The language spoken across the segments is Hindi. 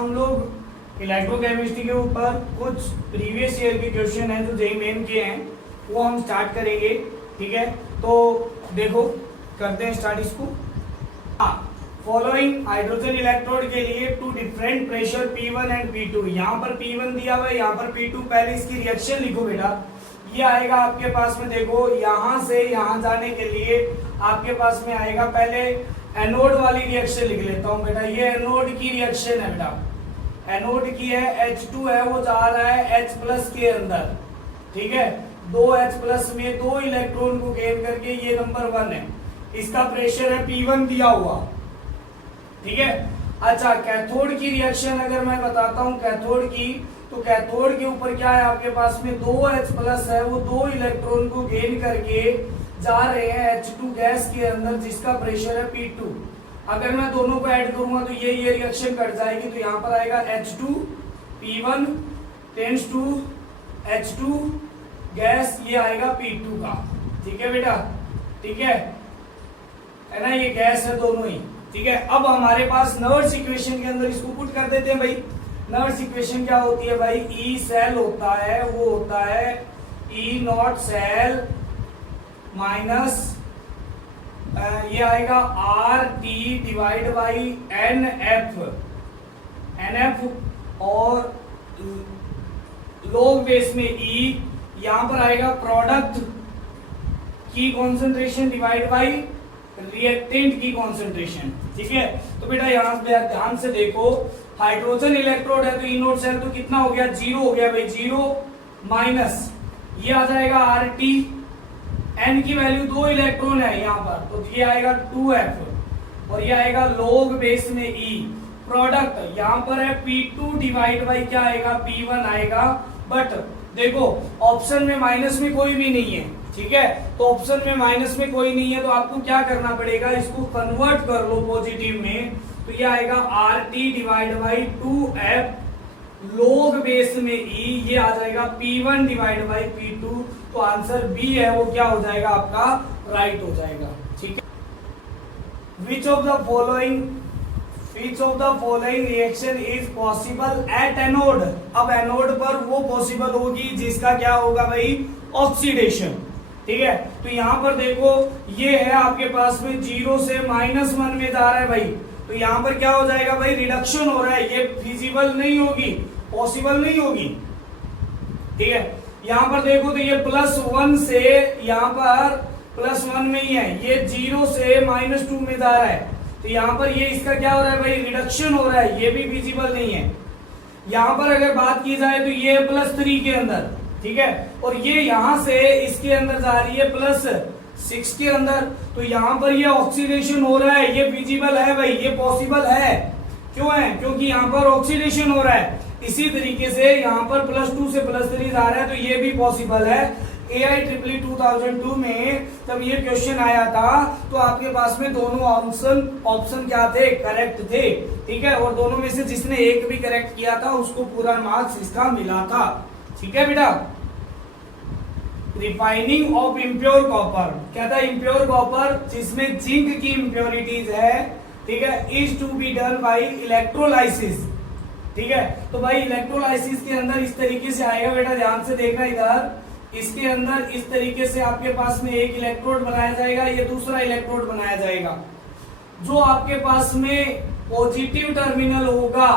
हम लोग इलेक्ट्रोकेमिस्ट्री के ऊपर कुछ प्रीवियस ईयर के क्वेश्चन हैं जो जेईई मेन के हैं वो हम स्टार्ट करेंगे। ठीक है, तो देखो करते हैं स्टार्ट इसको। फॉलोइंग हाइड्रोजन इलेक्ट्रोड के लिए to different pressure P1 and P2। यहाँ पर P1 दिया हुआ है, यहाँ पर P2। पहले इसकी रिएक्शन लिखो बेटा। ये आएगा आपके पास में, देखो यहाँ से यहाँ जाने के लिए आपके पास में आएगा, पहले एनोड वाली रिएक्शन लिख लेता हूँ बेटा। ये एनोड की रिएक्शन है बेटा, एनोड की है, H2 है वो जा रहा है H प्लस के अंदर। ठीक है, 2H प्लस में 2 इलेक्ट्रॉन को गेन करके ये नंबर 1 है। इसका प्रेशर है P1 दिया हुआ। ठीक है, अच्छा कैथोड की रिएक्शन अगर मैं बताता हूं कैथोड की, तो कैथोड के ऊपर क्या है आपके पास में 2H प्लस है, वो 2 इलेक्ट्रॉन को गेन करके जा रहे हैं H2 गैस के अंदर जिसका प्रेशर है P2। अगर मैं दोनों को ऐड करूंगा तो ये रिएक्शन कट जाएगी, तो यहाँ पर आएगा H2 P1 tends to H2 gas, ये आएगा P2 का। ठीक है बेटा, ठीक है ना, ये गैस है दोनों ही। ठीक है, अब हमारे पास नर्व्स इक्वेशन के अंदर इसको पुट कर देते हैं भाई। नर्व्स इक्वेशन क्या होती है भाई, ई सेल होता है, वो होता है ई नॉट सेल माइनस ये आएगा R T divide by N F, और लॉग बेस में ई, यहां पर आएगा प्रोडक्ट की कॉन्सेंट्रेशन डिवाइड बाई रिएक्टेंट की कॉन्सेंट्रेशन। ठीक है, तो बेटा यहां से ध्यान से देखो, हाइड्रोजन इलेक्ट्रोड है तो ई नोट सेल तो कितना हो गया, 0 हो गया भाई, 0 माइनस ये आ जाएगा आर टी, एन की वैल्यू 2 इलेक्ट्रॉन है यहाँ पर, तो ये आएगा 2F, और ये आएगा लॉग बेस में ई, प्रोडक्ट यहाँ पर है P2 डिवाइड बाई क्या आएगा, P1 आएगा। बट देखो ऑप्शन में माइनस में कोई भी नहीं है। ठीक है, तो ऑप्शन में माइनस में कोई नहीं है तो आपको क्या करना पड़ेगा, इसको कन्वर्ट कर लो पॉजिटिव में, तो ये आएगा R T divide by 2F log base में ई, ये आ जाएगा P1 डिवाइड बाई P2। तो आंसर बी है वो क्या हो जाएगा आपका, राइट हो जाएगा। ठीक है, which of the following reaction is possible at anode. अब एनोड पर वो पॉसिबल होगी जिसका क्या होगा भाई, ऑक्सीडेशन। ठीक है, तो यहां पर देखो ये है आपके पास में 0 से -1 में जा रहा है भाई, तो यहां पर क्या हो जाएगा भाई, रिडक्शन हो रहा है, ये फिजिबल नहीं होगी, पॉसिबल नहीं होगी। ठीक है, यहां पर देखो तो ये +1 से यहां पर +1 में ही है, ये 0 से -2 में जा रहा है, तो यहां पर ये इसका क्या हो रहा है भाई, रिडक्शन हो रहा है, ये भी फिजिबल नहीं है। यहां पर अगर बात की जाए तो ये +3 के अंदर, ठीक है, और ये यहां से इसके अंदर जा रही है +6 के अंदर, तो यहां पर ये ऑक्सीडेशन हो रहा है, ये फिजिबल है भाई, ये पॉसिबल है। क्यों है, क्योंकि यहां पर ऑक्सीडेशन हो रहा है। इसी तरीके से यहां पर +2 से +3 जा रहा है, तो ये भी पॉसिबल है। AIEEE 2002 में जब ये क्वेश्चन आया था तो आपके पास में दोनों ऑप्शन क्या थे, करेक्ट थे। ठीक है, और दोनों में से जिसने एक भी करेक्ट किया था उसको पूरा मार्क्स इसका मिला था। ठीक है बेटा, रिफाइनिंग ऑफ इम्प्योर कॉपर, क्या था, इम्प्योर कॉपर जिसमें जिंक की इम्प्योरिटीज है, ठीक है, is to be done by electrolysis. ठीक है, तो भाई इलेक्ट्रोलाइसिस के अंदर इस तरीके से आएगा बेटा, ध्यान से देखना इधर, इसके अंदर इस तरीके से आपके पास में एक इलेक्ट्रोड बनाया जाएगा, ये दूसरा इलेक्ट्रोड बनाया जाएगा। जो आपके पास में पॉजिटिव टर्मिनल होगा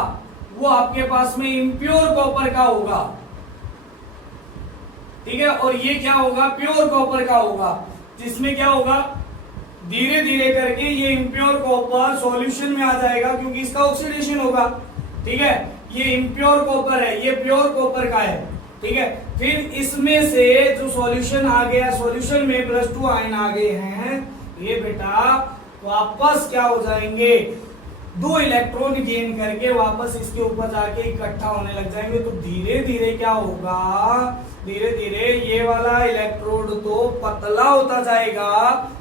वो आपके पास में इम्प्योर कॉपर का होगा। ठीक है, और ये क्या होगा, प्योर कॉपर का होगा, जिसमें क्या होगा, धीरे धीरे करके ये इम्प्योर कॉपर सॉल्यूशन में आ जाएगा क्योंकि इसका ऑक्सीडेशन होगा। ठीक है, ये इम्प्योर कॉपर है, ये प्योर कॉपर का है। ठीक है, फिर इसमें से जो सॉल्यूशन आ गया, सॉल्यूशन में +2 आयन आ गए हैं, ये बेटा वापस क्या हो जाएंगे, 2 इलेक्ट्रॉन गेन करके वापस इसके ऊपर जाके इकट्ठा होने लग जाएंगे। तो धीरे धीरे क्या होगा, धीरे धीरे ये वाला इलेक्ट्रोड तो पतला होता जाएगा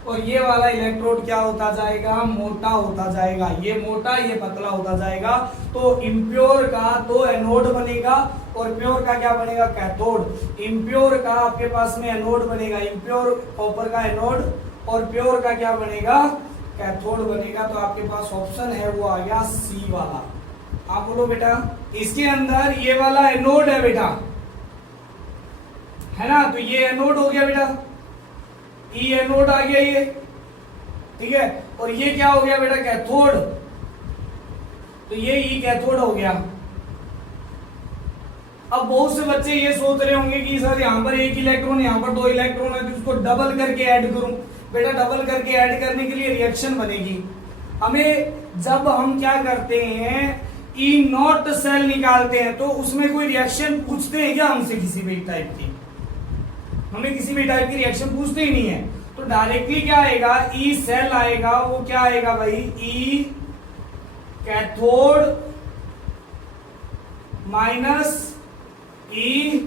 और ये वाला इलेक्ट्रोड क्या होता जाएगा, मोटा होता जाएगा। ये मोटा, ये पतला होता जाएगा। तो इम्प्योर का तो एनोड बनेगा और प्योर का क्या बनेगा, कैथोड। इम्प्योर का आपके पास में एनोड बनेगा, इम्प्योर कॉपर का एनोड, और प्योर का क्या बनेगा, कैथोड बनेगा। तो आपके पास ऑप्शन है वो आ गया सी वाला, आप बोलो बेटा, इसके अंदर ये वाला एनोड है बेटा, है ना, तो ये एनोड हो गया बेटा, ई एनोड आ गया ये, ठीक है, और ये क्या हो गया बेटा, कैथोड, तो ये ई कैथोड हो गया। अब बहुत से बच्चे ये सोच रहे होंगे कि सर यहाँ पर एक इलेक्ट्रॉन, यहाँ पर दो इलेक्ट्रॉन है, तो उसको डबल करके ऐड करूं। बेटा डबल करके ऐड करने के लिए रिएक्शन बनेगी। हमें जब हम क्या करते हैं, ई नॉट सेल निकालते हैं, तो उसमें कोई रिएक्शन पूछते हैं क्या हमसे, किसी भी टाइप की, हमें किसी भी टाइप की रिएक्शन पूछते ही नहीं है। तो डायरेक्टली क्या आएगा, ई सेल आएगा, वो क्या आएगा भाई, ई कैथोड माइनस ई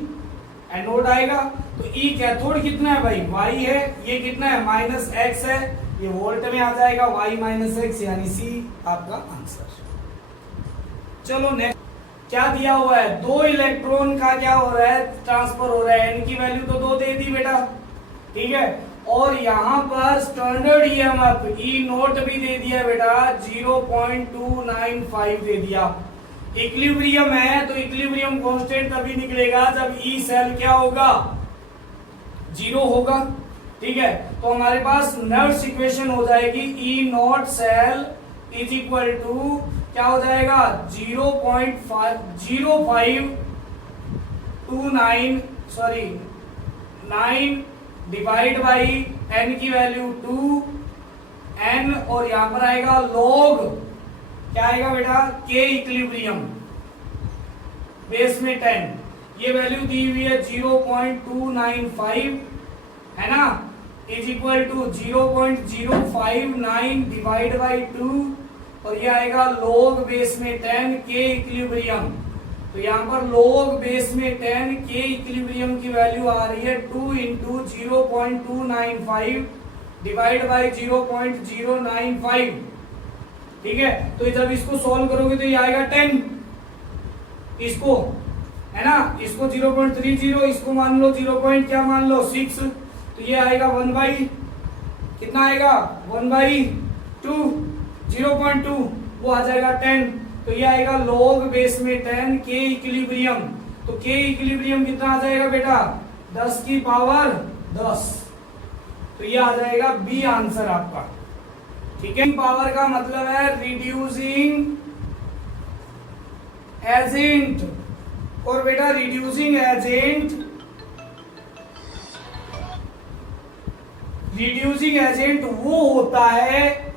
एनोड आएगा। तो ई कैथोड कितना है भाई, वाई है, ये कितना है, माइनस एक्स है, ये वोल्ट में आ जाएगा, वाई माइनस एक्स, यानी सी आपका आंसर। चलो नेक्स्ट, क्या दिया हुआ है, दो इलेक्ट्रॉन का क्या हो रहा है, ट्रांसफर हो रहा है, एन की वैल्यू तो 2 दे दी बेटा, ठीक है, और यहां पर स्टैंडर्ड ईएमएफ ई नोट भी दे दिया बेटा, 0.295 दे दिया। इक्विलिब्रियम है, तो इक्विलिब्रियम कांस्टेंट तभी निकलेगा जब ई सेल क्या होगा, 0 होगा, ठीक है। तो हमारे पास नर्स इक्वेशन हो जाएगी, E naught cell is equal to क्या हो जाएगा, 9 डिवाइड बाई एन की वैल्यू 2 एन, और यहां पर आएगा लॉग, क्या आएगा बेटा, के इक्विलिब्रियम बेस में 10, ये वैल्यू दी हुई है 0.295, है ना, is equal to 0.059 divide by 2, और ये आएगा log बेस में 10 के इक्विलिब्रियम। तो यहाँ पर log बेस में 10 के इक्विलिब्रियम की वैल्यू आ रही है 2 इंटू 0.295 डिवाइड बाई 0.095, ठीक है। तो जब इसको सॉल्व करोगे तो ये आएगा 10, इसको, है ना, इसको 0.30, इसको मान लो 0. क्या मान लो 6, तो ये आएगा 1/, कितना आएगा 1/2, 0.2, वो आ जाएगा 10, तो ये आएगा log बेस में 10 के इक्विलिब्रियम। तो के इक्विलिब्रियम कितना आ जाएगा बेटा, 10 की पावर 10, तो ये आ जाएगा बी आंसर आपका, ठीक है। पावर का मतलब है रिड्यूसिंग एजेंट, और बेटा रिड्यूसिंग एजेंट वो होता है,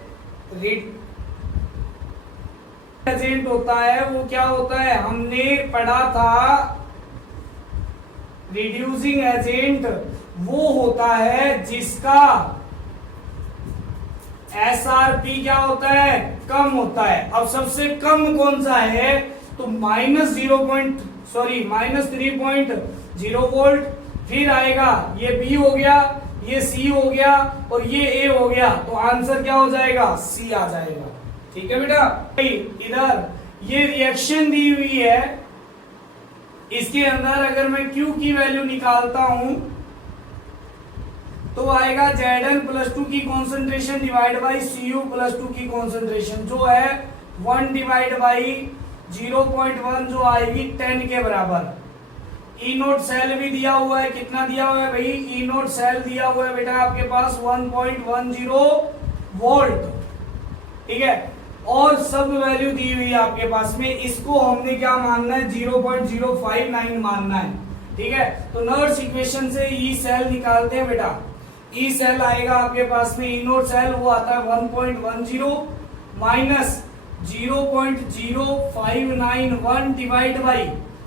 एजेंट होता है, वो क्या होता है, हमने पढ़ा था, रिड्यूसिंग एजेंट वो होता है जिसका एसआरपी क्या होता है, कम होता है। अब सबसे कम कौन सा है, तो -3.0 वोल्ट, फिर आएगा ये बी हो गया, ये सी हो गया, और ये ए हो गया, तो आंसर क्या हो जाएगा, सी आ जाएगा, ठीक है बेटा। इधर ये रिएक्शन दी हुई है, इसके अंदर अगर मैं Q की वैल्यू निकालता हूं तो आएगा Zn+2 की कॉन्सेंट्रेशन डिवाइड बाई Cu+2 की कॉन्सेंट्रेशन, जो है 1 डिवाइड बाई 0.1, जो आएगी 10 के बराबर। ई नोट सेल भी दिया हुआ है, कितना दिया हुआ है भाई, ई नोट सेल दिया हुआ है बेटा आपके पास 1.10 वोल्ट, ठीक है, और सब वैल्यू दी हुई है आपके पास में। इसको हमने क्या मानना है, 0.059 मानना है, ठीक है। तो नर्स इक्वेशन से ई सेल निकालते हैं बेटा, ई सेल आएगा आपके पास में, ई नोट सेल वो आता है 1.10 माइनस 0.0591 डिवाइड बाई,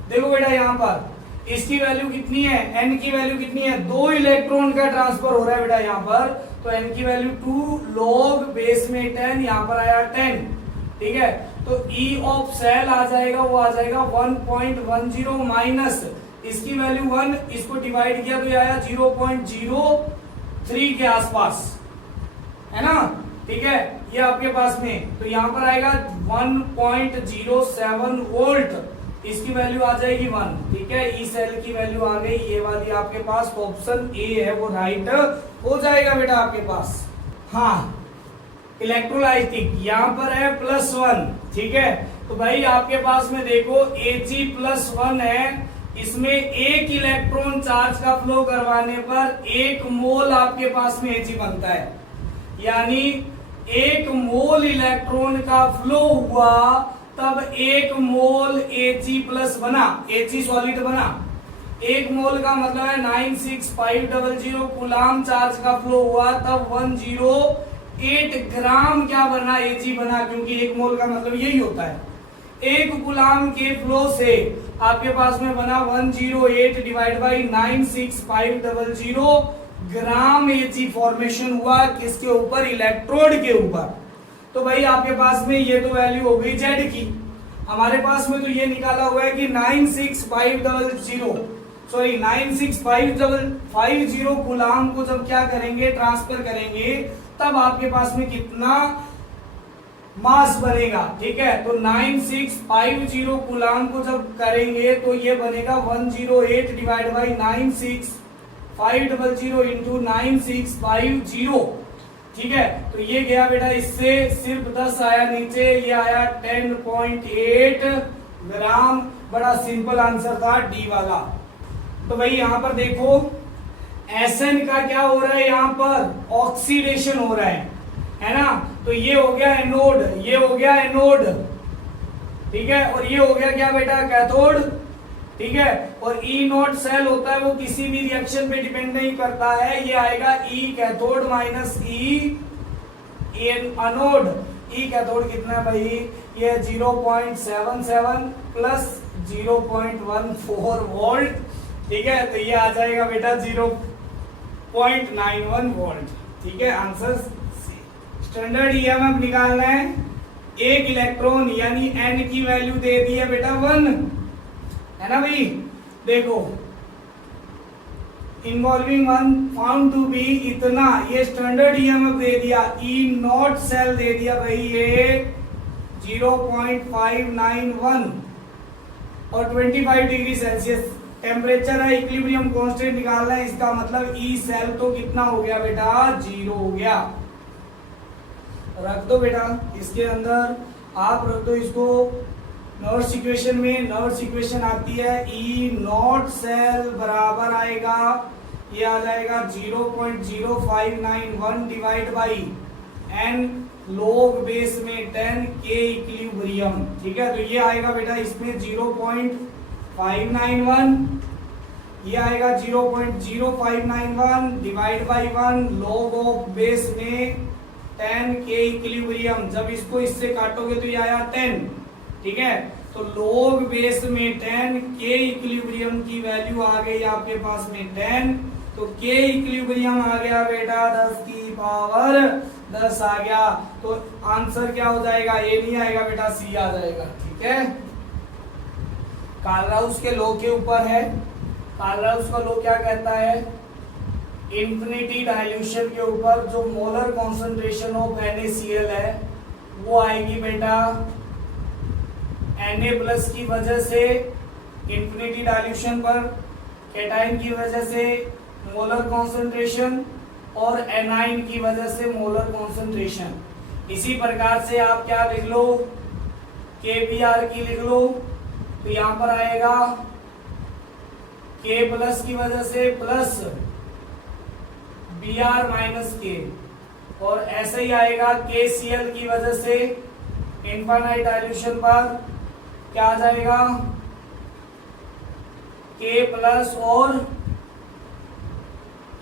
देखो बेटा यहाँ पर इसकी वैल्यू कितनी है, एन की वैल्यू कितनी है, 2 इलेक्ट्रॉन का ट्रांसफर हो रहा है बेटा यहाँ पर, तो एन की वैल्यू 2 log बेस में 10, यहाँ पर आया 10, ठीक है। तो ई ऑफ सेल आ जाएगा, वो आ जाएगा 1.10 माइनस इसकी वैल्यू 1, इसको डिवाइड किया तो ये आया 0.03 के आसपास, है ना, ठीक है, ये आपके पास में। तो यहाँ पर आएगा 1.07 वोल्ट, इसकी वैल्यू आ जाएगी 1, ठीक है। ई सेल की वैल्यू आ गई ये वाली आपके पास, तो ऑप्शन ए है वो राइट हो जाएगा बेटा आपके पास। हाँ, इलेक्ट्रोलाइटिक यहाँ पर है +1, ठीक है, तो भाई आपके पास में देखो Ag+1 है, इसमें एक इलेक्ट्रॉन चार्ज का फ्लो करवाने पर 1 मोल आपके पास में Ag बनता है, यानी 1 मोल इलेक्ट्रॉन का फ्लो हुआ तब 1 मोल Ag+ बना, Ag सॉलिड बना। 1 मोल का मतलब है 96500 कूलाम चार्ज का फ्लो हुआ तब 108 ग्राम क्या बना, Ag बना, क्योंकि 1 मोल का मतलब यही होता है। 1 कूलाम के फ्लो से आपके पास में बना 108 divide by 96500 gram Ag formation हुआ, किसके ऊपर, इलेक्ट्रोड के ऊपर। तो भाई आपके पास में ये तो वैल्यू हो गई Z की। हमारे पास में तो ये निकाला हुआ है कि 96550 कूलाम को जब क्या करेंगे, ट्रांसफर करेंगे, तब आपके पास में कितना मास बनेगा। ठीक है, तो 9650 कूलाम को जब करेंगे तो ये बनेगा 108 डिवाइड बाई 96500 इंटू 9650। ठीक है, तो ये गया बेटा, इससे सिर्फ 10 आया नीचे, ये आया 10.8 ग्राम। बड़ा सिंपल आंसर था डी वाला। तो भाई यहां पर देखो Sn का क्या हो रहा है, यहां पर ऑक्सीडेशन हो रहा है ना। तो ये हो गया एनोड, ये हो गया एनोड, ठीक है, और ये हो गया क्या बेटा, कैथोड। ठीक है, और ई नॉट सेल होता है वो किसी भी रिएक्शन पे डिपेंड नहीं करता है, ये आएगा ई कैथोड माइनस ई एनोड। ई कैथोड कितना है भाई, ये 0.77 प्लस 0.14 वोल्ट। ठीक है, तो ये आ जाएगा बेटा 0.91 वोल्ट। ठीक है, आंसर सी। स्टैंडर्ड ईएमएफ निकालना है, एक इलेक्ट्रॉन यानी एन की वैल्यू दे दी है बेटा 1, है ना भाई। देखो involving one found to be इतना, ये स्टैंडर्ड ईएमएफ दे दिया, ई नॉट सेल दे दिया भाई ये 0.591 और 25 डिग्री सेल्सियस टेम्परेचर है। इक्विलिब्रियम कांस्टेंट निकालना है, इसका मतलब ई सेल तो कितना हो गया बेटा, 0 हो गया। रख दो बेटा इसके अंदर, आप रख दो इसको नॉर्स इक्वेशन में। नॉर्स इक्वेशन आती है ई नॉट सेल बराबर आएगा, ये आ जाएगा 0.0591 divide by N log base में 10 के इक्विलिब्रियम। ठीक है, तो ये आएगा बेटा इसमें 0.591, ये आएगा 0.0591 divide by 1 log of base में 10 के इक्विलिब्रियम। जब इसको इससे काटोगे तो ये आया 10। ठीक है, तो लॉग बेस में 10 के इक्विलिब्रियम की वैल्यू आ गई आपके पास में 10, तो के इक्विलिब्रियम आ गया बेटा 10 की पावर 10 आ गया। तो आंसर क्या हो जाएगा, ए नहीं आएगा बेटा, सी आ जाएगा। ठीक है, कार्ल-राउस के लॉ के ऊपर है। कार्ल-राउस का लॉ क्या कहता है, इंफिनिटी डाइल्यूशन के ऊपर जो मोलर कॉन्सेंट्रेशन ऑफ NaCl है वो आएगी बेटा Na+ की वजह से इंफिनिटी डाइल्यूशन पर, कैटाइन की वजह से मोलर कॉन्सेंट्रेशन और एनाइन की वजह से मोलर कॉन्सेंट्रेशन। इसी प्रकार से आप क्या लिख लो, KBr की लिख लो, तो यहां पर आएगा K+ की वजह से प्लस Br माइनस K, और ऐसे ही आएगा KCl की वजह से इनफाइनाइट डाइल्यूशन पर क्या आ जाएगा, K+ और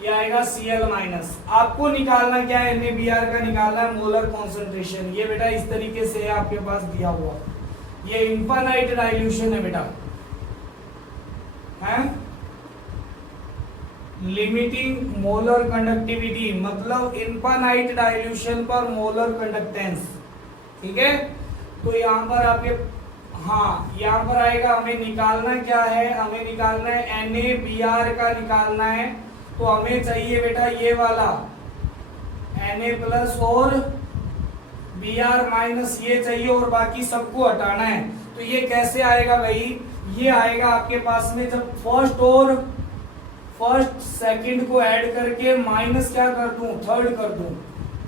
ये आएगा Cl माइनस। आपको निकालना क्या है, NaBr का निकालना है मोलर कॉन्सेंट्रेशन। ये बेटा इस तरीके से आपके पास दिया हुआ, ये इनफाइनाइट डाइल्यूशन है बेटा, है लिमिटिंग मोलर कंडक्टिविटी, मतलब इनफाइनाइट डाइल्यूशन पर मोलर कंडक्टेंस। ठीक है, तो यहां पर आपके, हाँ यहां पर आएगा, हमें निकालना क्या है, हमें निकालना है NaBr का निकालना है। तो हमें चाहिए बेटा ये वाला Na+ और Br माइनस ये चाहिए, और बाकी सबको हटाना है। तो ये कैसे आएगा भाई, ये आएगा आपके पास में जब फर्स्ट सेकंड को ऐड करके माइनस क्या कर दूं, थर्ड कर दूं।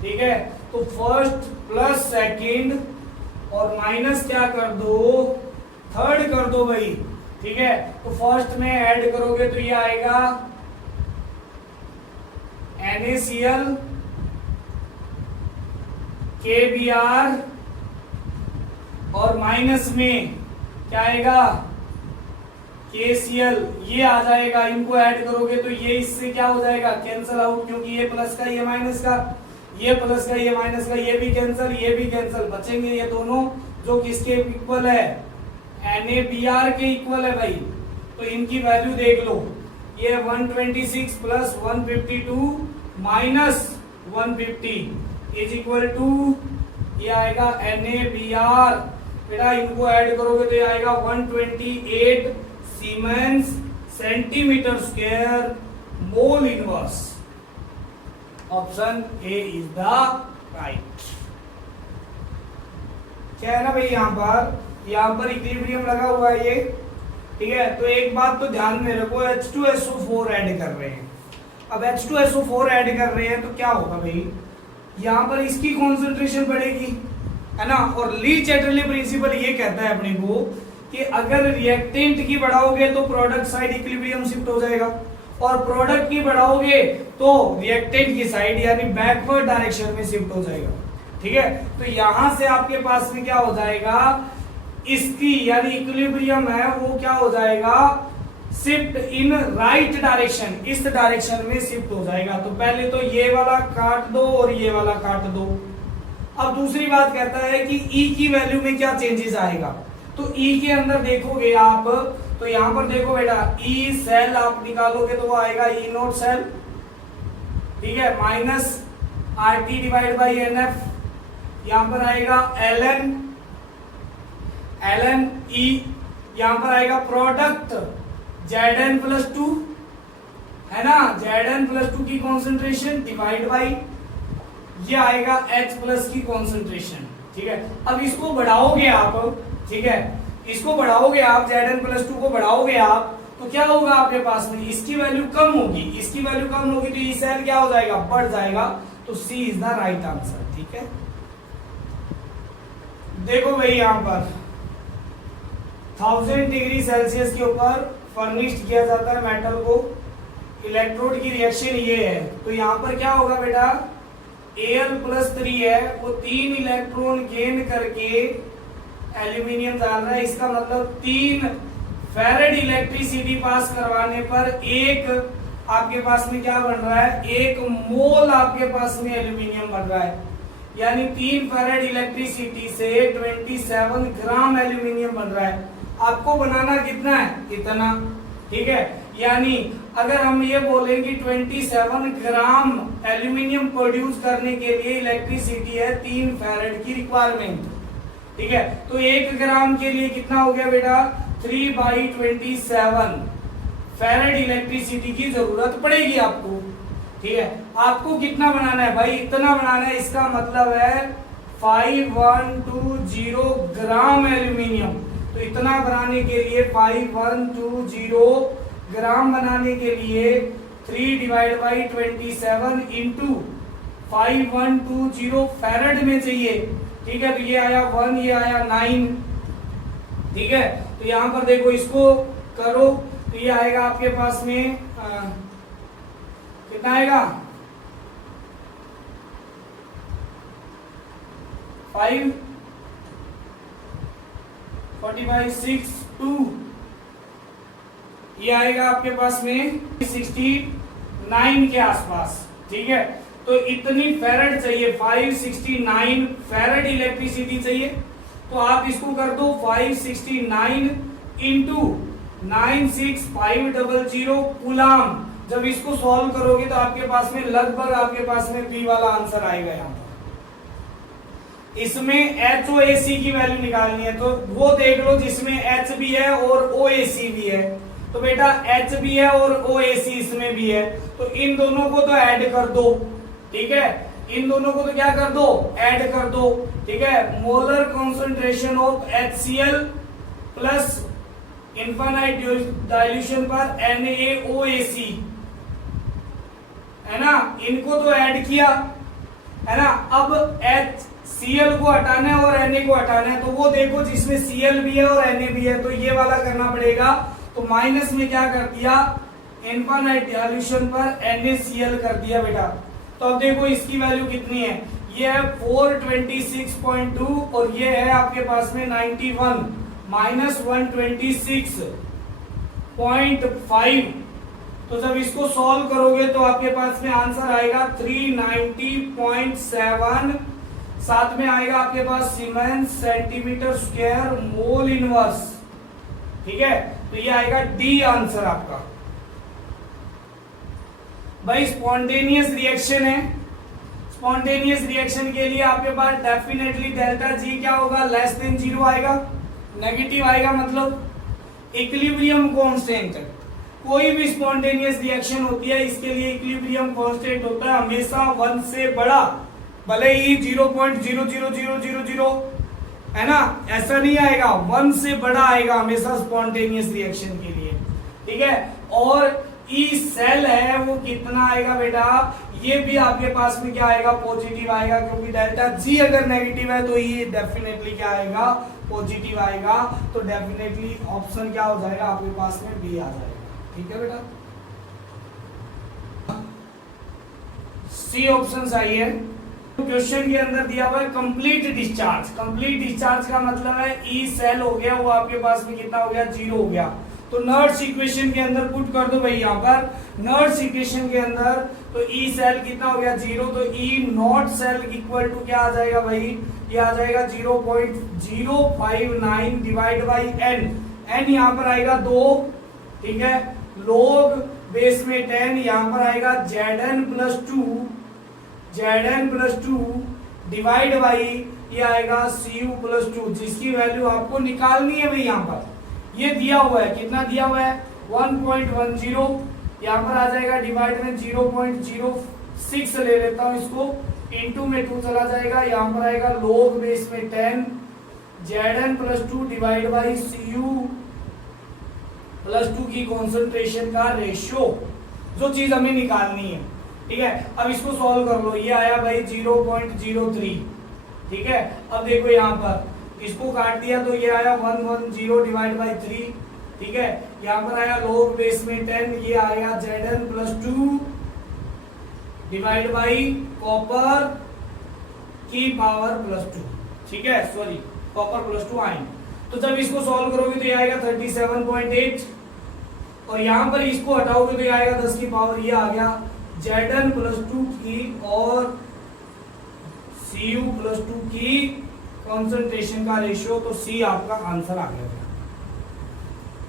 ठीक है, तो फर्स्ट प्लस सेकंड और माइनस क्या कर दो, थर्ड कर दो भाई, ठीक है। तो फर्स्ट में ऐड करोगे तो ये आएगा NaCl KBr, और माइनस में क्या आएगा KCl, ये आ जाएगा। इनको ऐड करोगे तो ये इससे क्या हो जाएगा, कैंसल आउट, क्योंकि ये प्लस का ये माइनस का, ये प्लस का ये माइनस का, ये भी कैंसल ये भी कैंसल, बचेंगे ये दोनों जो किसके इक्वल है, NaBr के इक्वल है भाई। तो इनकी वैल्यू देख लो, ये 126 plus 152 minus 150 is equal to, ये आएगा NaBr। बेटा इनको ऐड करोगे तो ये आएगा 128 siemens centimetre square mole inverse. Option A is the right. क्या है ना भाई, यहाँ पर इक्विलिब्रियम लगा हुआ है ये, ठीक है। तो एक बात तो ध्यान में रखो, H2SO4 ऐड कर रहे हैं। अब H2SO4 ऐड कर रहे हैं तो क्या होगा भाई, यहाँ पर इसकी कॉन्सेंट्रेशन बढ़ेगी, है ना। और ली चैटरले प्रिंसिपल ये कहता है अपने को कि अगर रिएक्टेंट की बढ़ाओगे तो प्रोडक्ट साइड इक्विलिब्रियम शिफ्ट हो जाएगा, और प्रोडक्ट की बढ़ाओगे तो रिएक्टेंट की साइड यानी बैकवर्ड डायरेक्शन में शिफ्ट हो जाएगा, ठीक है। तो यहां से आपके पास में क्या हो जाएगा, इसकी यानी इक्विलिब्रियम है वो क्या हो जाएगा, शिफ्ट इन राइट डायरेक्शन, इस डायरेक्शन में शिफ्ट हो जाएगा। तो पहले तो ये वाला काट दो और ये वाला काट दो। अब दूसरी बात कहता है कि E की वैल्यू में क्या चेंजेस आएगा, तो E के अंदर देखोगे आप तो यहां पर देखो बेटा, E सेल आप निकालोगे तो वो आएगा E नोट सेल, ठीक है, minus RT divide by NF, यहां पर आएगा ln E, यहां पर आएगा प्रोडक्ट Zn प्लस 2, है ना, Zn प्लस 2 की कॉन्सेंट्रेशन डिवाइड बाई ये आएगा H प्लस की कॉन्सेंट्रेशन, ठीक है। अब इसको बढ़ाओगे आप, ठीक है, इसको बढ़ाओगे आप, Zn प्लस 2 को बढ़ाओगे आप तो क्या होगा आपके पास में, इसकी वैल्यू कम होगी, इसकी वैल्यू कम होगी तो ये सेल क्या हो जाएगा, बढ़ जाएगा। तो C is the right answer, ठीक है। देखो भाई यहां पर 1000 डिग्री सेल्सियस के ऊपर फर्निश्ड किया जाता है मेटल को, इलेक्ट्रोड की रिएक्शन ये है। तो यहां पर क्या होगा बेटा, Al+3 है वो 3 इलेक्ट्रॉन गेन करके एल्यूमिनियम डाल रहा है, इसका मतलब 3 फैरेड इलेक्ट्रिसिटी पास करवाने पर एक आपके पास में क्या बन रहा है, 1 मोल आपके पास में एल्यूमिनियम बन रहा है, यानी 3 फैरेड इलेक्ट्रिसिटी से 27 ग्राम एल्यूमिनियम बन रहा है। आपको बनाना कितना है, इतना, ठीक है। यानी अगर हम ये बोलेंगे 27 ग्राम एल्यूमिनियम प्रोड्यूस करने के लिए इलेक्ट्रिसिटी है 3 फैरेड की रिक्वायरमेंट, ठीक है। तो 1 ग्राम के लिए कितना हो गया बेटा, 3/27 फैरेड इलेक्ट्रिसिटी की जरूरत पड़ेगी आपको, ठीक है। आपको कितना बनाना है भाई, इतना बनाना है, इसका मतलब है 5120 ग्राम एल्यूमिनियम। तो इतना बनाने के लिए 5120 ग्राम बनाने के लिए 3/27 इंटू 5120 फैरेड में चाहिए, ठीक है। तो ये आया 1, ये आया 9, ठीक है। तो यहां पर देखो इसको करो तो ये आएगा आपके पास में कितना आएगा, 5 45 6 2, ये आएगा आपके पास में 69 के आसपास, ठीक है। तो इतनी फैरेड चाहिए, 569 फैरेड इलेक्ट्रिसिटी चाहिए। तो आप इसको कर दो 569 इंटू 96500 कूलाम। जब इसको सॉल्व करोगे तो आपके पास में लगभग आपके पास में P वाला आंसर आएगा। यहाँ पर इसमें HOAC की वैल्यू निकालनी है तो वो देख लो जिसमें H भी है और OAC भी है। तो बेटा H भी है और OAC इसमें भी है, तो इन दोनों को तो ऐड कर दो, ठीक है। इन दोनों को तो क्या कर दो, ऐड कर दो, ठीक है। Molar concentration of HCl plus infinite dilution पर NaOAC, है ना, इनको तो ऐड किया, है ना। अब Cl को हटाना है और Na को हटाना है, तो वो देखो जिसमें Cl भी है और Na भी है, तो ये वाला करना पड़ेगा। तो माइनस में क्या कर दिया, इनफाइनाइट सॉल्यूशन पर NaCl कर दिया बेटा। तो अब देखो इसकी वैल्यू कितनी है, ये है 426.2 और ये है आपके पास में 91 माइनस 126.5। तो जब इसको सॉल्व करोगे तो आपके पास में आंसर आएगा 390.7, साथ में आएगा आपके पास siemens centimetre square mole inverse. ठीक है, तो ये आएगा डी आंसर आपका। भाई स्पॉन्टेनियस रिएक्शन है, स्पॉन्टेनियस रिएक्शन के लिए आपके पास डेफिनेटली डेल्टा जी क्या होगा, लेस देन 0 आएगा, नेगेटिव आएगा, मतलब इक्विलिब्रियम कांस्टेंट। कोई भी स्पॉन्टेनियस रिएक्शन होती है इसके लिए इक्विलिब्रियम कांस्टेंट होता है हमेशा 1 से बड़ा, भले ही 0.00000 है ना, ऐसा नहीं आएगा, 1 से बड़ा आएगा हमेशा स्पॉन्टेनियस रिएक्शन के लिए। ठीक है, और ई सेल है वो कितना आएगा बेटा, ये भी आपके पास में क्या आएगा, पॉजिटिव आएगा, क्योंकि डेल्टा जी अगर नेगेटिव है तो ये डेफिनेटली क्या आएगा, पॉजिटिव आएगा। तो डेफिनेटली ऑप्शन क्या हो जाएगा आपके पास में, बी आ जाएगा। ठीक है बेटा, सी ऑप्शन सही है। क्वेश्चन के अंदर दिया हुआ है कंप्लीट डिस्चार्ज। कंप्लीट डिस्चार्ज का मतलब है ई सेल हो गया वो आपके पास में कितना हो गया, 0 हो गया। तो नर्स इक्वेशन के अंदर पुट कर दो भाई, यहाँ पर नर्स इक्वेशन के अंदर तो ई सेल कितना हो गया, 0। तो ई नॉट सेल इक्वल टू क्या आ जाएगा भाई, ये आ जाएगा 0.059 डिवाइड बाई एन। एन यहाँ पर आएगा 2, ठीक है, log बेस में 10, यहाँ पर आएगा Zn प्लस 2 डिवाइड बाई ये आएगा Cu प्लस 2, जिसकी वैल्यू आपको निकालनी है भाई। यहाँ पर ये दिया हुआ है, कितना दिया हुआ है, 1.10, यहाँ पर आ जाएगा डिवाइड में 0.06 ले लेता हूं इसको, इनटू में 2 चला जाएगा, यहाँ पर आएगा log बेस में 10 Zn plus 2 divide by Cu plus 2 की कॉन्सेंट्रेशन का रेशियो, जो चीज हमें निकालनी है। ठीक है, अब इसको सॉल्व कर लो, ये आया भाई 0.03। ठीक है, अब देखो यहाँ पर इसको काट दिया तो ये आया 110 डिवाइड बाई 3। ठीक है, यहाँ पर आया log बेस में 10, ये आया Zn plus 2 divide by copper की पावर प्लस 2। ठीक है, सॉरी कॉपर प्लस 2 आयन। तो जब इसको सॉल्व करोगे तो ये आएगा 37.8 और यहां पर इसको हटाओगे तो ये आएगा 10 की पावर, ये आ गया Zn प्लस 2 की और Cu प्लस 2 की कॉन्सेंट्रेशन का रेशियो। तो सी आपका आंसर आ गया।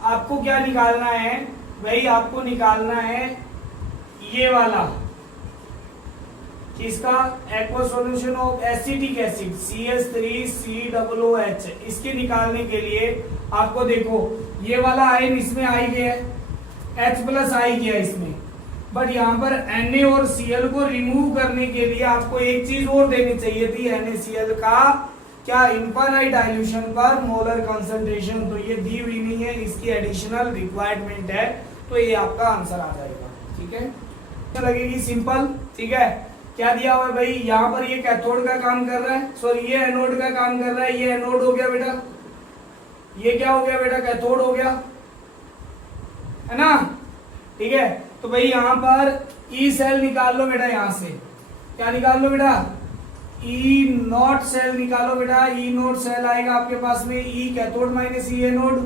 आपको क्या निकालना है भाई, आपको निकालना है ये वाला, किसका, aqua solution of acetic acid CH3COOH। इसके निकालने के लिए आपको देखो ये वाला आयन इसमें आई गया, H प्लस आई गया इसमें, बट यहाँ पर Na और Cl को रिमूव करने के लिए आपको एक चीज और देनी चाहिए थी, NaCl का क्या, इनफाइनाइट डाइल्यूशन पर मोलर कंसंट्रेशन। तो ये दी हुई नहीं है, इसकी एडिशनल रिक्वायरमेंट है, तो ये आपका आंसर आ जाएगा। ठीक है, लगेगी सिंपल। ठीक है, क्या दिया हुआ है भाई, यहाँ पर ये कैथोड का काम कर रहा है, सॉरी ये एनोड का काम कर रहा है, ये एनोड हो गया बेटा, ये क्या हो गया बेटा, कैथोड हो गया, है ना। ठीक है, तो भाई यहाँ पर ई सेल निकाल लो बेटा, यहाँ से क्या निकाल लो बेटा, ई नॉट सेल निकालो बेटा। ई नॉट सेल आएगा आपके पास में ई कैथोड माइनस ई एनोड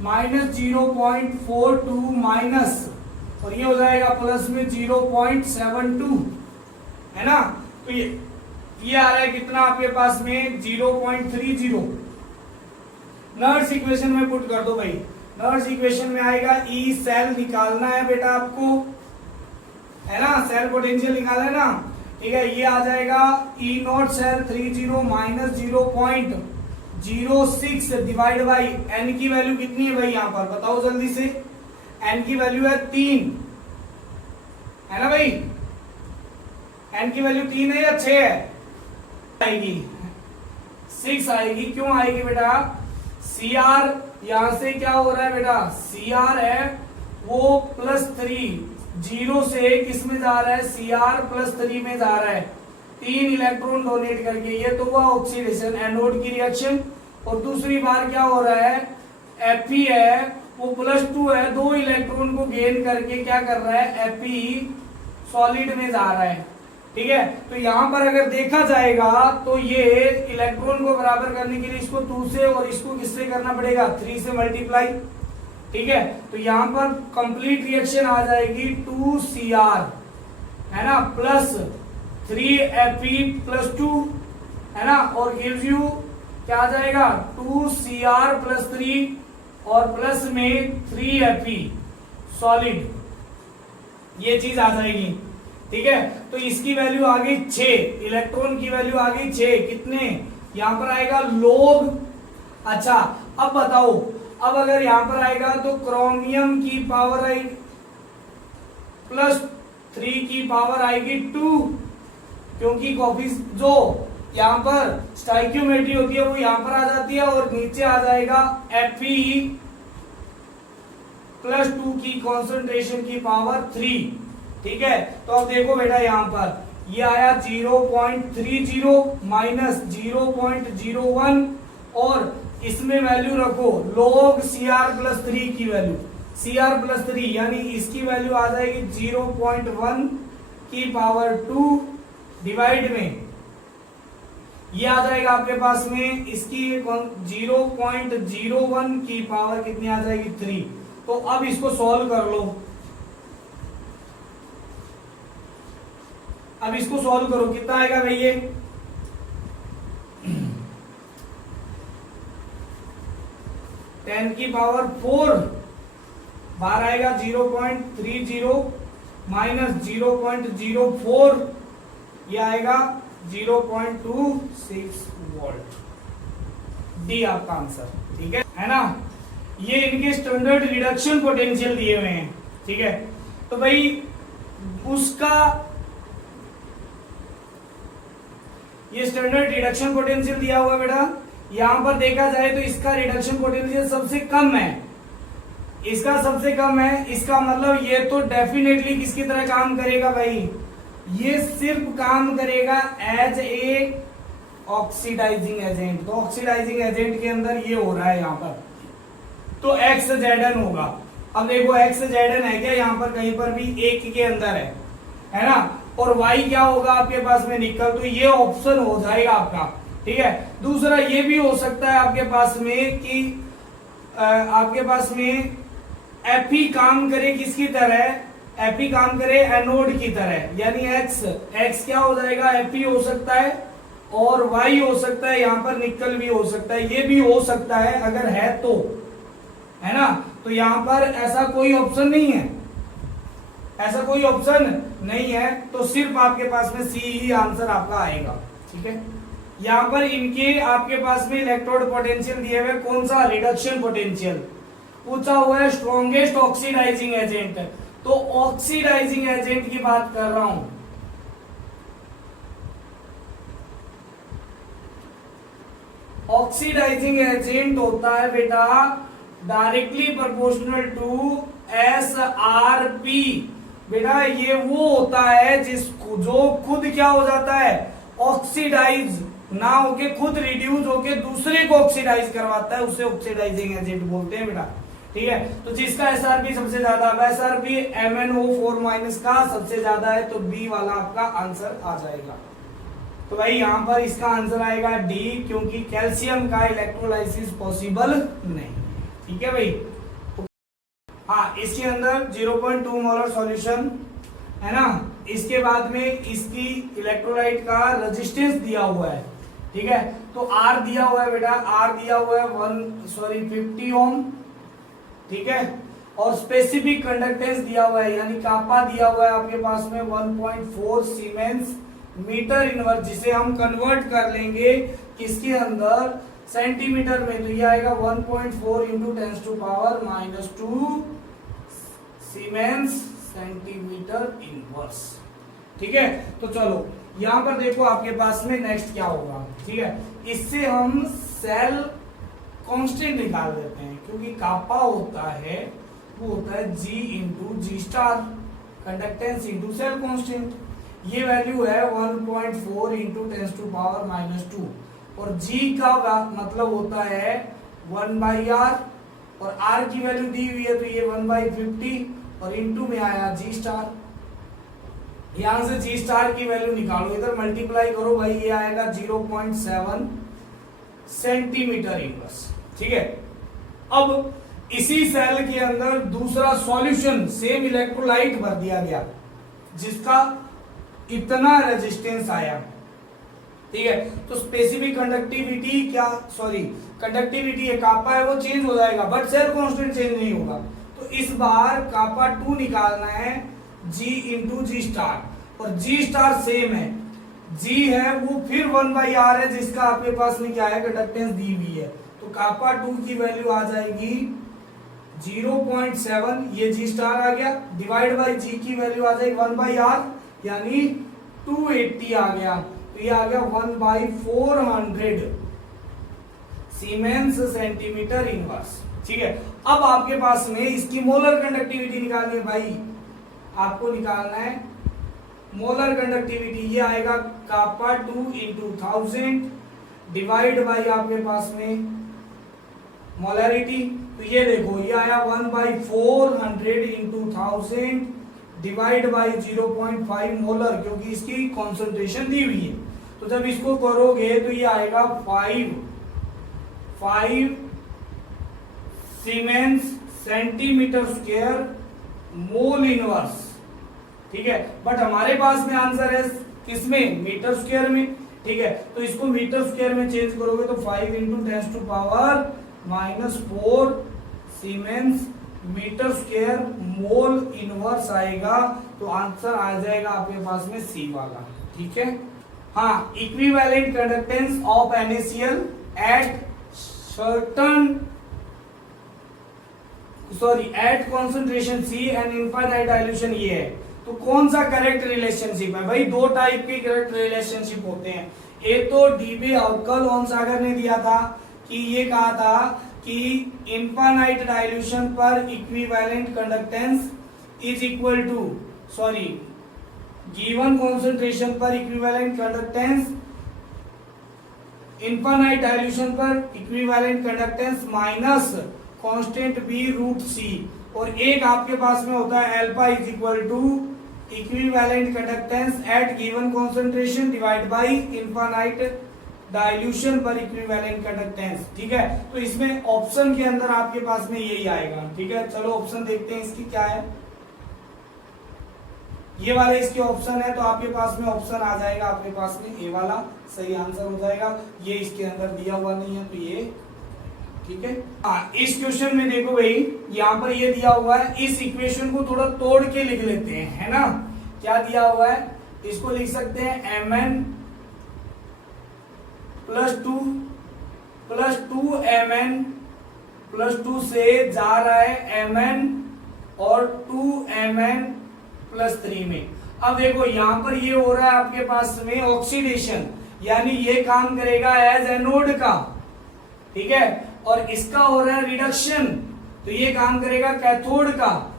माइनस 0.42 माइनस, और ये हो जाएगा प्लस में 0.72, है ना। तो ये आ रहा है कितना आपके पास में 0.30। नर्स इक्वेशन में पुट कर दो भाई, नर्स इक्वेशन में आएगा ई सेल निकालना है बेटा आपको, है ना, सेल पोटेंशियल निकालना है ना। ठीक है, ये आ जाएगा E naught cell 30 minus 0.06 divide by n की वैल्यू कितनी है भाई, यहाँ पर बताओ जल्दी से, एन की वैल्यू है 3, है ना भाई, एन की वैल्यू 3 है या 6 है, आएगी 6 आएगी। क्यों आएगी बेटा, सी आर यहां से क्या हो रहा है बेटा, सी आर है वो प्लस 3, 0 से किस में जा रहा है, सी आर प्लस 3 में जा रहा है। 3 इलेक्ट्रॉन डोनेट करके, ये तो हुआ ऑक्सीडेशन एनोड की रिएक्शन। और दूसरी बार क्या हो रहा है, Fe है वो +2 है, 2 इलेक्ट्रॉन को गेन करके क्या कर रहा है, Fe सॉलिड में जा रहा है। ठीक है, तो यहां पर अगर देखा जाएगा तो ये इलेक्ट्रॉन को बराबर करने के लिए इसको 2 से और इसको किससे करना पड़ेगा, 3 से मल्टीप्लाई। ठीक है, तो यहां पर कंप्लीट रिएक्शन आ जाएगी 2Cr है ना प्लस 3Fe+2 है ना, और गिव्स यू क्या आ जाएगा 2Cr+3 और प्लस में 3Fe सॉलिड, ये चीज आ जाएगी। ठीक है, तो इसकी वैल्यू आ गई 6, इलेक्ट्रॉन की वैल्यू आ गई 6, कितने यहां पर आएगा log। अच्छा अब बताओ, अब अगर यहां पर आएगा तो क्रोमियम की पावर आएगी +3 की पावर आएगी 2, क्योंकि कॉफी जो यहां पर स्टाइक्योमेट्री होती है वो यहां पर आ जाती है और नीचे आ जाएगा Fe+2 की कंसंट्रेशन की पावर 3। ठीक है, तो अब देखो बेटा यहां पर ये आया 0.30 माइनस 0.01 और इसमें वैल्यू रखो log Cr+3 की वैल्यू, Cr+3 यानी इसकी वैल्यू आ जाएगी 0.1 की पावर 2 डिवाइड में ये आ जाएगा आपके पास में इसकी 0.01 की पावर कितनी आ जाएगी 3। तो अब इसको सॉल्व कर लो, अब इसको सॉल्व करो, कितना आएगा भाई ये 10 की पावर 4 बार आएगा 0.30 माइनस 0.04 ये आएगा 0.26 वोल्ट, डी आपका आंसर। ठीक है ना, ये इनके स्टैंडर्ड रिडक्शन पोटेंशियल दिए हुए हैं। ठीक है, तो भाई उसका ये स्टैंडर्ड रिडक्शन पोटेंशियल दिया हुआ बेटा, यहां पर देखा जाए तो इसका रिडक्शन पोटेंशियल सबसे कम है, इसका सबसे कम है, इसका मतलब ये तो डेफिनेटली किसकी तरह काम करेगा भाई, ये सिर्फ काम करेगा एज ए ऑक्सीडाइजिंग एजेंट। तो ऑक्सीडाइजिंग एजेंट के अंदर ये हो रहा है यहाँ पर, तो XZN होगा। अब देखो XZN है क्या यहाँ पर कहीं पर भी, एक के अंदर है ना, और Y क्या होगा आपके पास में निकल, तो ये ऑप्शन हो जाएगा आपका। ठीक है, दूसरा ये भी हो सकता है आपके पास में कि आपके पास में Fe काम करे किसकी तरह, Fe काम करे एनोड की तरह, यानी X क्या हो जाएगा, Fe हो सकता है और Y हो सकता है, यहां पर निकल भी हो सकता है, ये भी हो सकता है अगर है तो, है ना। तो यहां पर ऐसा कोई ऑप्शन नहीं है, ऐसा कोई ऑप्शन नहीं है, तो सिर्फ आपके पास में सी ही आंसर आपका आएगा। ठीक है, यहां पर इनके आपके पास में इलेक्ट्रोड पोटेंशियल दिए हुए, कौन सा, रिडक्शन पोटेंशियल पूछा हुआ है, स्ट्रॉन्गेस्ट ऑक्सीडाइजिंग एजेंट, तो ऑक्सीडाइजिंग एजेंट की बात कर रहा हूं। ऑक्सीडाइजिंग एजेंट होता है बेटा डायरेक्टली प्रोपोर्शनल टू SRP। बेटा ये वो होता है जो खुद क्या हो जाता है, ऑक्सीडाइज ना होके खुद रिड्यूस होके दूसरे को ऑक्सीडाइज करवाता है, उसे ऑक्सीडाइजिंग एजेंट बोलते हैं बेटा। ठीक है, तो जिसका SRP सबसे ज्यादा, SRP MnO4- का सबसे ज्यादा है, तो बी वाला आपका आंसर आ जाएगा। तो भाई यहां पर इसका आंसर आएगा डी, क्योंकि कैल्शियम का इलेक्ट्रोलाइसिस पॉसिबल नहीं। ठीक है भाई, हाँ इसके अंदर 0.2 मोलर सॉल्यूशन है ना, इसके बाद में इसकी इलेक्ट्रोलाइट का रेजिस्टेंस दिया हुआ है। ठीक है, तो आर दिया हुआ है बेटा, आर दिया हुआ है 50 ओम। ठीक है, और स्पेसिफिक कंडक्टेंस दिया हुआ है, यानी कापा दिया हुआ है आपके पास में 1.4 सीमेंस मीटर इनवर्स, जिसे हम कन्वर्ट कर लेंगे किसके अंदर, सेंटीमीटर में, तो ये आएगा 1.4 इंटू 10⁻⁻² सीमेंस सेंटीमीटर इनवर्स। ठीक है, तो चलो यहां पर देखो आपके पास में नेक्स्ट क्या होगा। ठीक है, इससे हम सेल कांस्टेंट निकाल देते हैं, क्योंकि कापा होता है वो होता है G into G star, conductance into cell constant. ये वैल्यू है 1.4 इंटू 10⁻⁻2 और g का मतलब होता है 1/r और r की वैल्यू दी हुई है तो ये 1/50 और इंटू में आया g स्टार। यहां से g स्टार की वैल्यू निकालो, इधर मल्टीप्लाई करो भाई, ये आएगा 0.7 सेंटीमीटर इनवर्स। ठीक है, अब इसी सेल के अंदर दूसरा सॉल्यूशन सेम इलेक्ट्रोलाइट भर दिया गया जिसका इतना रेजिस्टेंस आया। ठीक है, तो स्पेसिफिक कंडक्टिविटी कंडक्टिविटी है कापा है वो चेंज हो जाएगा बट सेल कांस्टेंट चेंज नहीं होगा। तो इस बार कापा 2 निकालना है G इंटू जी स्टार और G स्टार सेम है, G है वो फिर 1/r है जिसका आपके पास में क्या है कंडक्टेंस दी हुई है। तो कापा 2 की वैल्यू आ जाएगी 0.7, ये G स्टार आ गया, डिवाइड बाई G की वैल्यू आ जाएगी 1/r यानी 280 आ गया। तो ये आ गया 1/400 सीमेंस सेंटीमीटर इनवर्स। ठीक है, अब आपके पास में इसकी मोलर कंडक्टिविटी निकालनी है भाई, आपको निकालना है मोलर कंडक्टिविटी। ये आएगा कापा 2 इंटू 1000 डिवाइड बाई आपके पास में मोलरिटी। तो ये देखो ये आया 1/400 इंटू 1000 डिवाइड बाई 0.5 मोलर, क्योंकि इसकी कॉन्सेंट्रेशन दी हुई है। तो जब इसको करोगे तो ये आएगा 5 siemens centimetre square mole inverse. ठीक है, बट हमारे पास में आंसर है किसमें, मीटर स्क्वायर में। ठीक है, तो इसको मीटर स्क्वायर में चेंज करोगे तो 5 into 10⁻⁻4 siemens metre square mole inverse आएगा। तो आंसर आ जाएगा आपके पास में सी वाला। ठीक है, हाँ, equivalent conductance of NaCl at at concentration C and infinite dilution ये है। तो कौन सा करेक्ट रिलेशनशिप है भाई, दो टाइप के करेक्ट रिलेशनशिप होते हैं। एक तो डीबे और कल ओन सागर ने दिया था कि ये कहा था कि इनफाइनाइट डाइल्यूशन पर equivalent conductance is equal to given concentration पर इक्विवेलेंट कंडक्टेंस इनफाइनाइट डाइल्यूशन पर equivalent conductance minus constant b√c और एक आपके पास में होता है alpha is equal to equivalent conductance at given concentration divide by infinite dilution पर इक्विवेलेंट कंडक्टेंस। ठीक है, तो इसमें ऑप्शन के अंदर आपके पास में यही आएगा। ठीक है, चलो ऑप्शन देखते हैं इसकी क्या है। ये वाला इसके ऑप्शन है तो आपके पास में ऑप्शन आ जाएगा आपके पास में ए वाला सही आंसर हो जाएगा। ये इसके अंदर दिया हुआ नहीं है तो ये ठीक है। हाँ, इस क्वेश्चन में देखो भाई यहाँ पर ये दिया हुआ है, इस इक्वेशन को थोड़ा तोड़ के लिख लेते हैं, है ना। क्या दिया हुआ है, इसको लिख सकते हैं mn प्लस 2mn प्लस 2 से जा रहा है mn और 2mn प्लस 3 में। अब देखो यहाँ पर ये हो रहा है आपके पास में ऑक्सीडेशन, यानी ये काम करेगा एज एनोड का। ठीक है, और इसका हो रहा है रिडक्शन तो ये काम करेगा कैथोड का।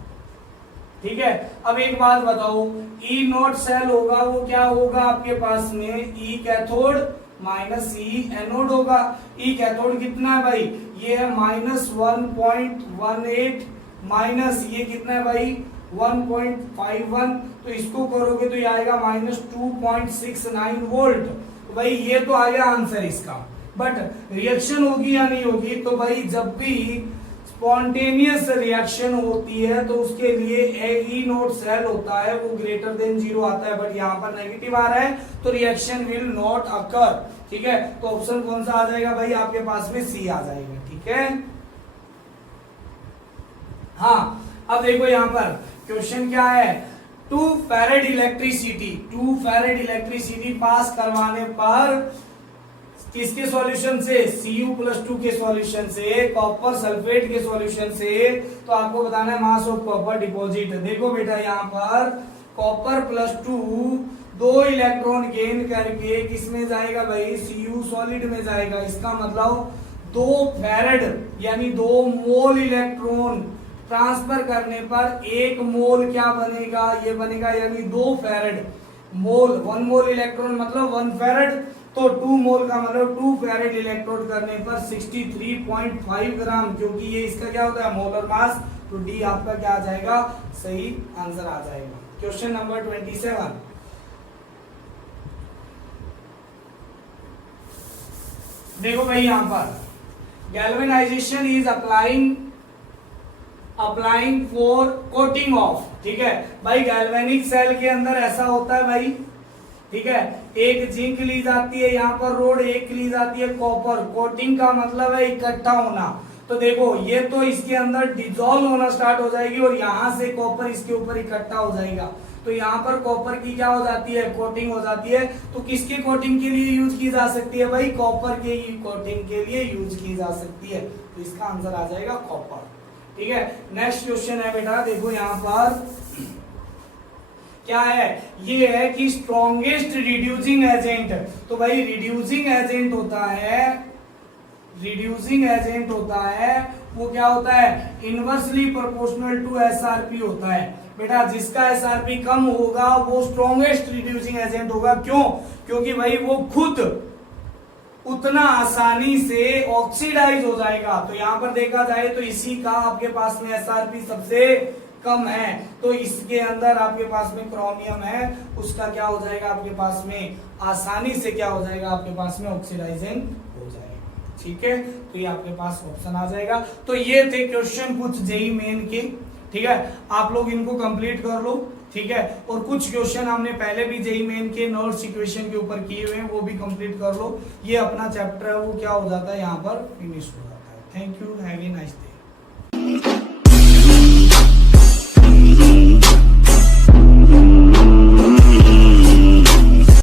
ठीक है, अब एक बात बताओ, ई नॉट सेल होगा वो क्या होगा आपके पास में, ई कैथोड माइनस ई एनोड होगा। ई कैथोड कितना है भाई, ये है -1.18 माइनस ये कितना है भाई 1.51, तो इसको करोगे तो ये आएगा -2.69 वोल्ट। तो भाई ये तो आ गया आंसर इसका। बट रिएक्शन होगी या नहीं होगी, तो भाई जब भी स्पॉन्टेनियस रिएक्शन होती है तो उसके लिए ई नोट सेल होता है वो ग्रेटर देन 0 आता है, बट यहाँ पर नेगेटिव आ रहा है तो रिएक्शन विल नॉट अकर। ठीक है, तो ऑप्शन कौन सा आ जाएगा भाई आपके पास में, सी आ जाएगा। ठीक है, हाँ, अब देखो यहाँ पर क्वेश्चन क्या है, 2 फैरेड इलेक्ट्रिसिटी पास करवाने पर किसके सॉल्यूशन से, Cu+2 के सॉल्यूशन से, कॉपर सल्फेट के सॉल्यूशन से, तो आपको बताना है मास ऑफ कॉपर डिपॉजिट। देखो बेटा यहाँ पर कॉपर +2 2 इलेक्ट्रॉन गेन करके किसमें जाएगा भाई, Cu सॉलिड में जाएगा। इसका मतलब 2 फैरेड यानी 2 मोल इलेक्ट्रॉन ट्रांसफर करने पर 1 मोल क्या बनेगा, ये बनेगा यानी 2 फैरेड। मोल, 1 मोल इलेक्ट्रॉन मतलब 1 फेरेड, तो 2 मोल का मतलब 2 फेरेड इलेक्ट्रोड करने पर 63.5 ग्राम, क्योंकि ये इसका क्या होता है मोलर मास, तो डी आपका क्या आ जाएगा, सही आंसर आ जाएगा। क्वेश्चन नंबर 27, देखो भाई यहां पर galvanisation is applying for coating of, ठीक है भाई। गैल्वेनिक सेल के अंदर ऐसा होता है भाई, ठीक है, एक जिंक ली जाती है यहाँ पर रोड, एक ली जाती है कॉपर। कोटिंग का मतलब है इकट्ठा होना, तो देखो ये तो इसके अंदर डिजोल्व होना स्टार्ट हो जाएगी और यहाँ से कॉपर इसके ऊपर इकट्ठा हो जाएगा, तो यहाँ पर कॉपर की क्या हो जाती है, कोटिंग हो जाती है। तो किसके कोटिंग के लिए यूज की जा सकती है भाई, कॉपर के कोटिंग के लिए यूज की जा सकती है, तो इसका आंसर आ जाएगा कॉपर, ठीक है। नेक्स्ट क्वेश्चन है बेटा, देखो यहाँ पर क्या है, ये है कि स्ट्रॉन्गेस्ट रिड्यूसिंग एजेंट, तो भाई रिड्यूसिंग एजेंट होता है वो क्या होता है, इनवर्सली प्रोपोर्शनल टू एसआरपी होता है बेटा। जिसका एसआरपी कम होगा वो स्ट्रॉन्गेस्ट रिड्यूसिंग एजेंट होगा। क्यों, क्योंकि भाई वो खुद उतना आसानी से ऑक्सीडाइज हो जाएगा। तो यहां पर देखा जाए तो इसी का आपके पास में एसआरपी सबसे कम है, तो इसके अंदर आपके पास में क्रोमियम है, उसका क्या हो जाएगा आपके पास में, आसानी से क्या हो जाएगा आपके पास में ऑक्सीडाइजिंग हो जाएगा, ठीक है। तो ये आपके पास ऑप्शन आ जाएगा। तो ये थे क्वेश्चन कुछ जेईई मेन के, ठीक है, आप लोग इनको कंप्लीट कर लो, ठीक है। और कुछ क्वेश्चन हमने पहले भी जेईई मेन के नोट्स इक्वेशन के ऊपर किए हुए हैं, वो भी कंप्लीट कर लो। ये अपना चैप्टर है वो क्या हो जाता है यहाँ पर फिनिश हो जाता है। Thank you, have a nice day.